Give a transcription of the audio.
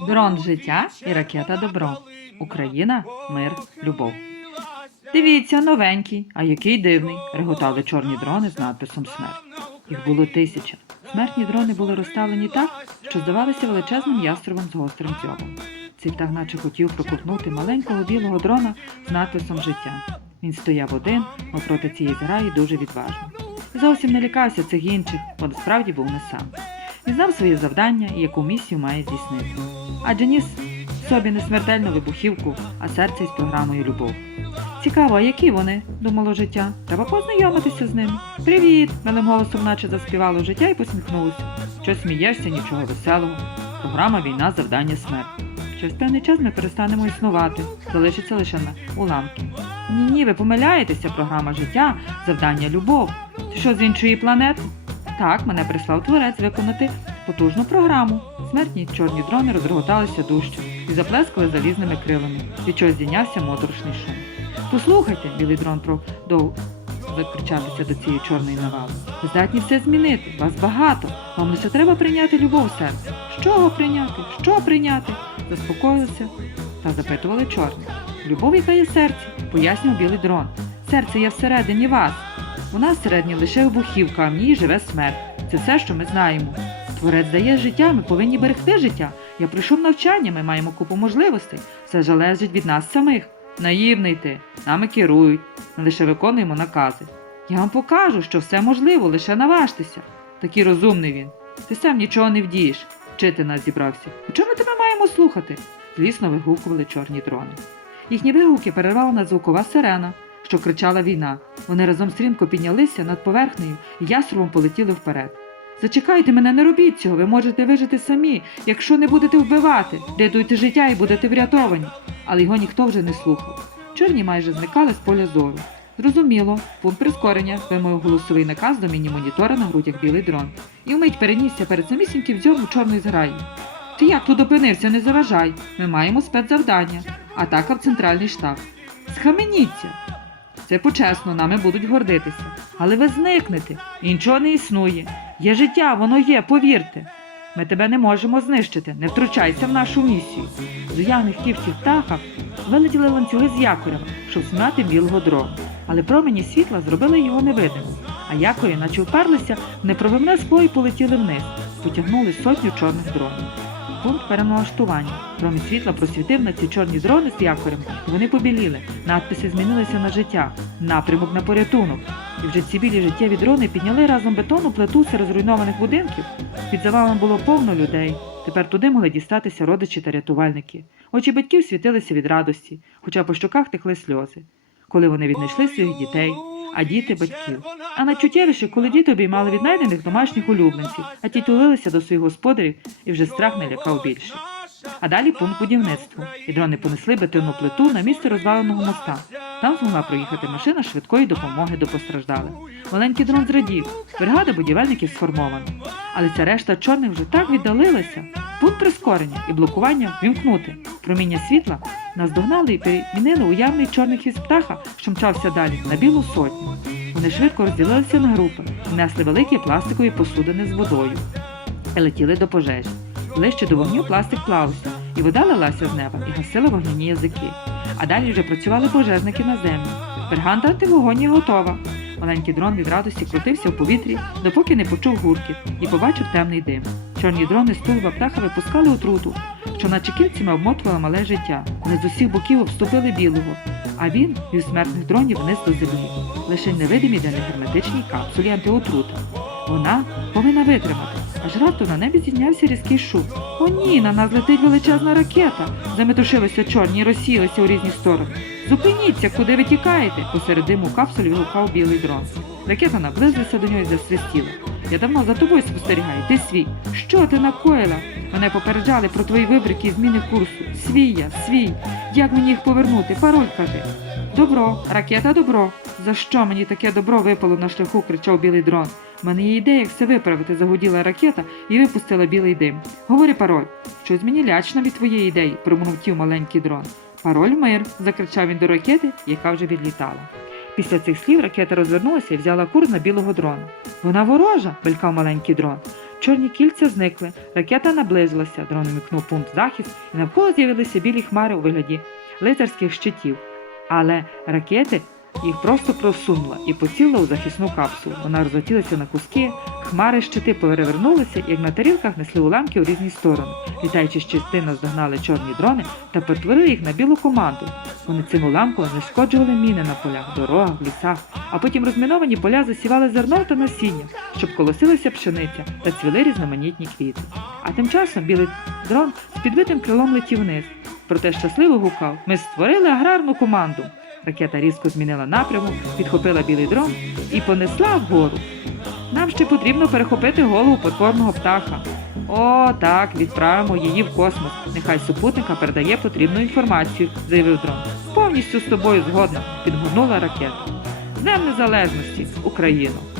Дрон життя і ракета добро. Україна, мир, любов. Дивіться, новенький, а який дивний, реготали чорні дрони з надписом смерть. Їх було тисяча. Смертні дрони були розставлені так, що здавалися величезним яструбом з гострим дзьобом. Цей птах наче хотів проковтнути маленького білого дрона з надписом життя. Він стояв один, навпроти цієї зграї дуже відважно. Зовсім не лякався цих інших, бо насправді був не сам. Він знав своє завдання і яку місію має здійснити. Адже ніс собі не смертельну вибухівку, а серце із програмою любов. Цікаво, які вони? думало життя. Треба познайомитися з ними. Привіт! милим голосом наче заспівало життя і посміхнулося. Що смієшся, нічого веселого. Програма війна, завдання смерть. Через певний час ми перестанемо існувати, залишиться лише на уламки. Ні, ні, ви помиляєтеся, програма життя, завдання любов. Ти що з іншої планети? Так, мене прислав творець виконати потужну програму. Смертні чорні дрони розреготалися дужче і заплескали залізними крилами, від чого здійнявся моторошний шум. Послухайте, білий дрон продов закричатися до цієї чорної навали. Ви здатні все змінити, вас багато. Вам лише треба прийняти любов серце. З чого прийняти? Що прийняти? Заспокоїлися та запитували чорні. Любов, яка є в серці, пояснював білий дрон. Серце є всередині вас. У нас всередині лише вибухівка, а в ній живе смерть. Це все, що ми знаємо. Творець дає життя, ми повинні берегти життя. Я прийшов навчання, ми маємо купу можливостей. Все залежить від нас самих. Наївний ти, нами керують, ми лише виконуємо накази. Я вам покажу, що все можливо, лише наважтеся. Такий розумний він. Ти сам нічого не вдієш. Вчити нас зібрався. У чому тебе маємо слухати? Злісно вигукували чорні дрони. Їхні вигуки перервала надзвукова сирена, що кричала війна. Вони разом стрімко піднялися над поверхнею і яструбом полетіли вперед. Зачекайте мене, не робіть цього, ви можете вижити самі, якщо не будете вбивати, рятуйте життя і будете врятовані. Але його ніхто вже не слухав. Чорні майже зникали з поля зору. Зрозуміло, пункт прискорення вимовив голосовий наказ до міні-монітора на грудях білий дрон. І вмить перенісся перед самісіньким дзьобом чорної зграї. Ти як тут опинився, не заважай. Ми маємо спецзавдання. Атака в центральний штаб. Схаменіться. Це почесно, нами будуть гордитися. Але ви зникнете, і нічого не існує. Є життя, воно є, повірте. Ми тебе не можемо знищити, не втручайся в нашу місію. З уявних ківців птаха вилетіли ланцюги з якорями, щоб смати білого дрона. Але промені світла зробили його невидимим, а якорі, наче вперлися в непробивне скло і полетіли вниз, потягнули сотню чорних дронів. Пункт переналаштування. Промінь світла просвітив на ці чорні дрони з якорем, вони побіліли. Надписи змінилися на життя, напрямок на порятунок. І вже ці білі життєві дрони підняли разом бетонну плиту серед зруйнованих будинків. Під завалом було повно людей. Тепер туди могли дістатися родичі та рятувальники. Очі батьків світилися від радості, хоча по щоках текли сльози, коли вони віднайшли своїх дітей, а діти батьків. А найчуттєвіше, коли діти обіймали віднайдених домашніх улюбленців, а ті тулилися до своїх господарів і вже страх не лякав більше. А далі пункт будівництва. І дрони понесли бетонну плиту на місце розваленого моста. Там змогла проїхати машина швидкої допомоги до постраждалих. Маленький дрон зрадів, бригада будівельників сформована. Але ця решта чорних вже так віддалилася. Пункт прискорення і блокування вімкнути. Проміння світла наздогнали і перемінили уявний чорний хвіст птаха, що мчався далі, на білу сотню. Вони швидко розділилися на групи, внесли великі пластикові посудини з водою і летіли до пожежі. Ближче до вогню пластик плавився, і вода лилася з неба і гасила вогняні язики. А далі вже працювали пожежники на землі. Берганта антивогонь готова. Маленький дрон від радості крутився в повітрі, допоки не почув гуркіт і побачив темний дим. Чорні дрони з тулуба птаха випускали отруту, що наче кільцями обмотувала мале життя. Вони з усіх боків обступили білого, а він вів смертних дронів вниз до землі. Лише невидимі для них герметичній капсулі антиотрути. Вона повинна витримати. Аж раптом на небі зізнявся різкий шум. О ні, на нас летить величезна ракета. Заметушилися чорні і розсіялися у різні сторони. Зупиніться, куди ви тікаєте? Посеред диму капсулі вигукав білий дрон. Ракета наблизилася до нього і засвистіла. Я давно за тобою спостерігаю, ти свій. Що ти накоїла? Мене попереджали про твої вибрики і зміни курсу. Свій я, свій. Як мені їх повернути? Пароль кажи. Добро, ракета добро. За що мені таке добро випало на шляху? кричав білий дрон. У мене є ідея, як все виправити, загуділа ракета і випустила білий дим. Говори пароль. Щось мені лячно від твоєї ідеї, промовтів маленький дрон. Пароль мир, закричав він до ракети, яка вже відлітала. Після цих слів ракета розвернулася і взяла курс на білого дрона. Вона ворожа, белькав маленький дрон. чорні кільця зникли, ракета наблизилася, дрон вмикнув пункт захист, і навколо з'явилися білі хмари у вигляді лицарських щитів. Але ракети їх просто просунула і поцілила у захисну капсулу. Вона розлетілася на куски, хмари щити перевернулися, як на тарілках несли уламки у різні сторони. Літаючі щити наздогнали чорні дрони та перетворили їх на білу команду. Вони цим уламком знешкоджували міни на полях, дорогах, лісах, а потім розміновані поля засівали зерно та насіння, щоб колосилася пшениця та цвіли різноманітні квіти. А тим часом білий дрон з підбитим крилом летів вниз. Проте щасливо гукав: Ми створили аграрну команду. Ракета різко змінила напрямок, підхопила білий дрон і понесла вгору. Нам ще потрібно перехопити голову потворного птаха. О, так, відправимо її в космос. Нехай супутника передає потрібну інформацію, заявив дрон. Повністю з тобою згодна, підгорнула ракета. Днем Незалежності, Україну!